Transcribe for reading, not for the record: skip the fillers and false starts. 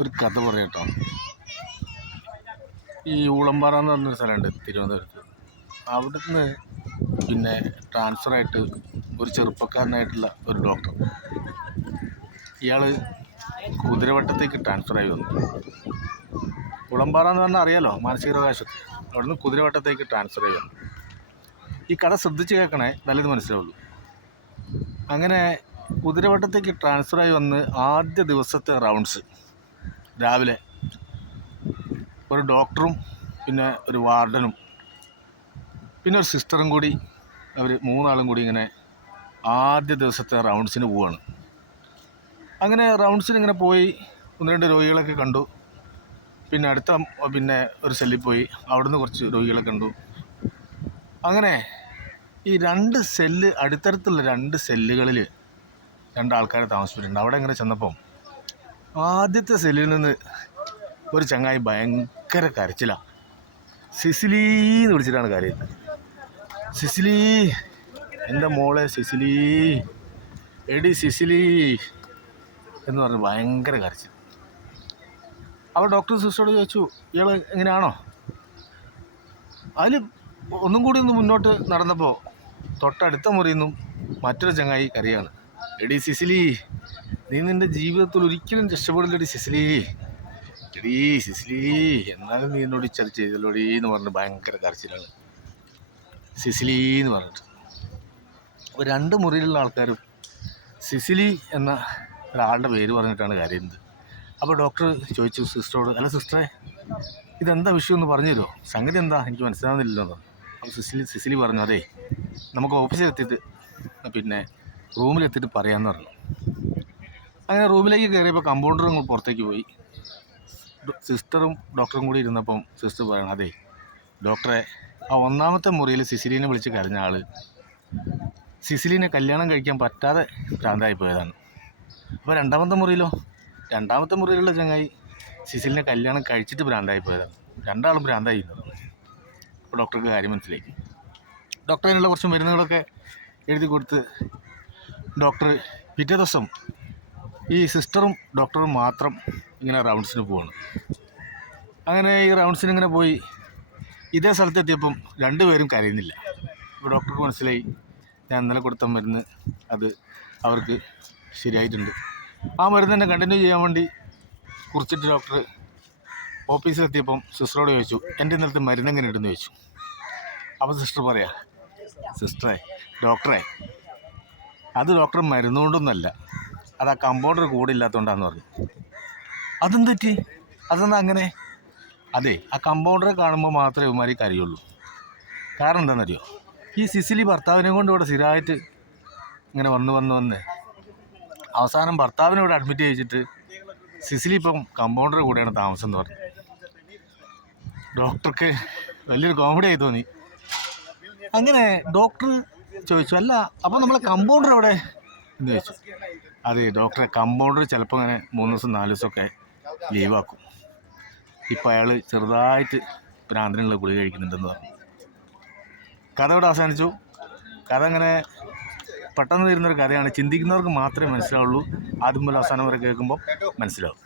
ഒരു കഥ പറയട്ടോ. ഈ ഊളംപാറ എന്ന് പറഞ്ഞൊരു സ്ഥലമുണ്ട് തിരുവനന്തപുരത്ത്. അവിടുന്ന് പിന്നെ ട്രാൻസ്ഫറായിട്ട് ഒരു ചെറുപ്പക്കാരനായിട്ടുള്ള ഒരു ഡോക്ടർ, ഇയാൾ കുതിരവട്ടത്തേക്ക് ട്രാൻസ്ഫറായി വന്നു. ഊളംപാറ എന്ന് പറഞ്ഞാൽ അറിയാലോ, മാനസികാവകാശത്ത്. അവിടുന്ന് കുതിരവട്ടത്തേക്ക് ട്രാൻസ്ഫറായി വന്നു. ഈ കഥ ശ്രദ്ധിച്ച് കേൾക്കണേ, നല്ലത് മനസ്സിലാവുള്ളൂ. അങ്ങനെ കുതിരവട്ടത്തേക്ക് ട്രാൻസ്ഫറായി വന്ന് ആദ്യ ദിവസത്തെ റൗണ്ട്സ് രാവിലെ ഒരു ഡോക്ടറും പിന്നെ ഒരു വാർഡനും പിന്നെ ഒരു സിസ്റ്ററും കൂടി, അവർ മൂന്നാളും കൂടി ഇങ്ങനെ ആദ്യ ദിവസത്തെ റൗണ്ട്സിന് പോവാണ്. അങ്ങനെ റൗണ്ട്സിന് ഇങ്ങനെ പോയി ഒന്ന് രണ്ട് രോഗികളൊക്കെ കണ്ടു. പിന്നെ പിന്നെ ഒരു സെല്ലിൽ പോയി അവിടുന്ന് കുറച്ച് രോഗികളെ കണ്ടു. അങ്ങനെ ഈ അടുത്തടുത്തുള്ള രണ്ട് സെല്ലുകളിൽ രണ്ടാൾക്കാരെ താമസിപ്പിച്ചിട്ടുണ്ട്. അവിടെ ഇങ്ങനെ ചെന്നപ്പം ആദ്യത്തെ സെല്ലിൽ നിന്ന് ഒരു ചങ്ങായി ഭയങ്കര കരച്ചിലാണ്. സിസിലി എന്ന് വിളിച്ചിട്ടാണ് കരയുന്നത്. സിസിലി, എൻ്റെ മോളെ സിസിലി, എടി സിസിലി എന്ന് പറഞ്ഞ് ഭയങ്കര കരച്ചിൽ. അപ്പോൾ ഡോക്ടർ സിസ്റ്ററോട് ചോദിച്ചു, ഇയാൾ എങ്ങനെയാണോ? അതിൽ ഒന്നും കൂടി ഒന്ന് മുന്നോട്ട് നടന്നപ്പോൾ തൊട്ടടുത്ത മുറിയിൽ നിന്നും മറ്റൊരു ചങ്ങായി കരയാണ്. എടി സിസിലി, നീ നിൻ്റെ ജീവിതത്തിൽ ഒരിക്കലും രക്ഷപ്പെടില്ലടി സിസിലി, എടീ സിസിലി, എന്നാലും നീ എന്നോട് ചതി ചെയ്തല്ലോടി എന്ന് പറഞ്ഞ് ഭയങ്കര കരച്ചിലാണ്. സിസിലി എന്ന് പറഞ്ഞിട്ട്. അപ്പോൾ രണ്ട് മുറിയിലുള്ള ആൾക്കാരും സിസിലി എന്ന ഒരാളുടെ പേര് പറഞ്ഞിട്ടാണ് കരയുന്നത്. അപ്പോൾ ഡോക്ടർ ചോദിച്ചു സിസ്റ്ററോട്, അല്ല സിസ്റ്ററെ, ഇതെന്താ വിഷയം ഒന്ന് പറഞ്ഞു തരുമോ? സംഗതി എന്താ, എനിക്ക് മനസ്സിലാവുന്നില്ലല്ലോ. അപ്പോൾ സിസിലി പറഞ്ഞു, അതെ, നമുക്ക് ഓഫീസിലെത്തിയിട്ട് പിന്നെ റൂമിലെത്തിയിട്ട് പറയാമെന്ന് പറഞ്ഞു. അങ്ങനെ റൂമിലേക്ക് കയറിയപ്പോൾ കമ്പൗണ്ടറും പുറത്തേക്ക് പോയി. സിസ്റ്ററും ഡോക്ടറും കൂടി ഇരുന്നപ്പം സിസ്റ്റർ പറയണം, അതെ ഡോക്ടറെ, ആ ഒന്നാമത്തെ മുറിയിൽ സിസിലീനെ വിളിച്ച് കരഞ്ഞ ആൾ സിസിലീനെ കല്യാണം കഴിക്കാൻ പറ്റാതെ ഭ്രാന്തായി പോയതാണ്. അപ്പോൾ രണ്ടാമത്തെ മുറിയിലുള്ള ചങ്ങായി സിസിലിനെ കല്യാണം കഴിച്ചിട്ട് ഭ്രാന്തായി പോയതാണ്. രണ്ടാളും ഭ്രാന്തായി ഇരുന്നതാണ്. അപ്പോൾ ഡോക്ടർക്ക് കാര്യം മനസ്സിലായി. ഡോക്ടർ അതിനുള്ള കുറച്ച് മരുന്നുകളൊക്കെ എഴുതി കൊടുത്ത് ഡോക്ടർ പിറ്റേ ദിവസം ഈ സിസ്റ്ററും ഡോക്ടറും മാത്രം ഇങ്ങനെ റൗണ്ട്സിന് പോവാണ്. അങ്ങനെ ഈ റൗണ്ട്സിന് ഇങ്ങനെ പോയി ഇതേ സ്ഥലത്തെത്തിയപ്പം രണ്ടുപേരും കരയുന്നില്ല. അപ്പോൾ ഡോക്ടർക്ക് മനസ്സിലായി, ഞാൻ ഇന്നലെ കൊടുത്ത മരുന്ന് അത് അവർക്ക് ശരിയായിട്ടുണ്ട്. ആ മരുന്ന് തന്നെ കണ്ടിന്യൂ ചെയ്യാൻ വേണ്ടി കുറിച്ചിട്ട് ഡോക്ടർ ഓഫീസിലെത്തിയപ്പം സിസ്റ്ററോട് ചോദിച്ചു, എൻ്റെ ഇന്നലത്തെ മരുന്ന് എങ്ങനെ ഉണ്ടെന്ന് ചോദിച്ചു. അപ്പോൾ സിസ്റ്റർ പറയാ, ഡോക്ടറെ അത് ഡോക്ടർ മരുന്നുകൊണ്ടൊന്നുമല്ല, അത് ആ കമ്പൗണ്ടർ കൂടെ ഇല്ലാത്തതുകൊണ്ടാന്ന് പറഞ്ഞു. അതെന്ത് പറ്റി? അതെന്താ അങ്ങനെ? അതെ, ആ കമ്പൗണ്ടറെ കാണുമ്പോൾ മാത്രമേ ഇവന്മാർ കരയുള്ളൂ. കാരണം എന്താണെന്നറിയോ? ഈ സിസിലി ഭർത്താവിനെ കൊണ്ട് ഇവിടെ സ്ഥിരമായിട്ട് ഇങ്ങനെ വന്ന് അവസാനം ഭർത്താവിനെ ഇവിടെ അഡ്മിറ്റ് ചെയ്യിച്ചിട്ട് സിസിലി ഇപ്പം കമ്പൗണ്ടർ കൂടെയാണ് താമസം എന്ന് പറഞ്ഞു. ഡോക്ടർക്ക് വലിയൊരു കോമഡി ആയി തോന്നി. അങ്ങനെ ഡോക്ടർ ചോദിച്ചു, അല്ല അപ്പോൾ നമ്മളെ കമ്പൗണ്ടർ എവിടെ എന്ന് ചോദിച്ചു. അതെ ഡോക്ടറെ, കമ്പൗണ്ടർ ചിലപ്പോൾ അങ്ങനെ 3 ദിവസം 4 ദിവസമൊക്കെ ലീവാക്കും. ഇപ്പം അയാൾ ചെറുതായിട്ട് ഭ്രാന്തിനുള്ള ഗുളിക കഴിക്കുന്നുണ്ടെന്ന് പറഞ്ഞു. കഥ ഇവിടെ അവസാനിച്ചു. കഥ അങ്ങനെ പെട്ടെന്ന് വരുന്നൊരു കഥയാണ്. ചിന്തിക്കുന്നവർക്ക് മാത്രമേ മനസ്സിലാവുള്ളൂ. ആദ്യം മുതൽ അവസാനം വരെ കേൾക്കുമ്പോൾ മനസ്സിലാവും.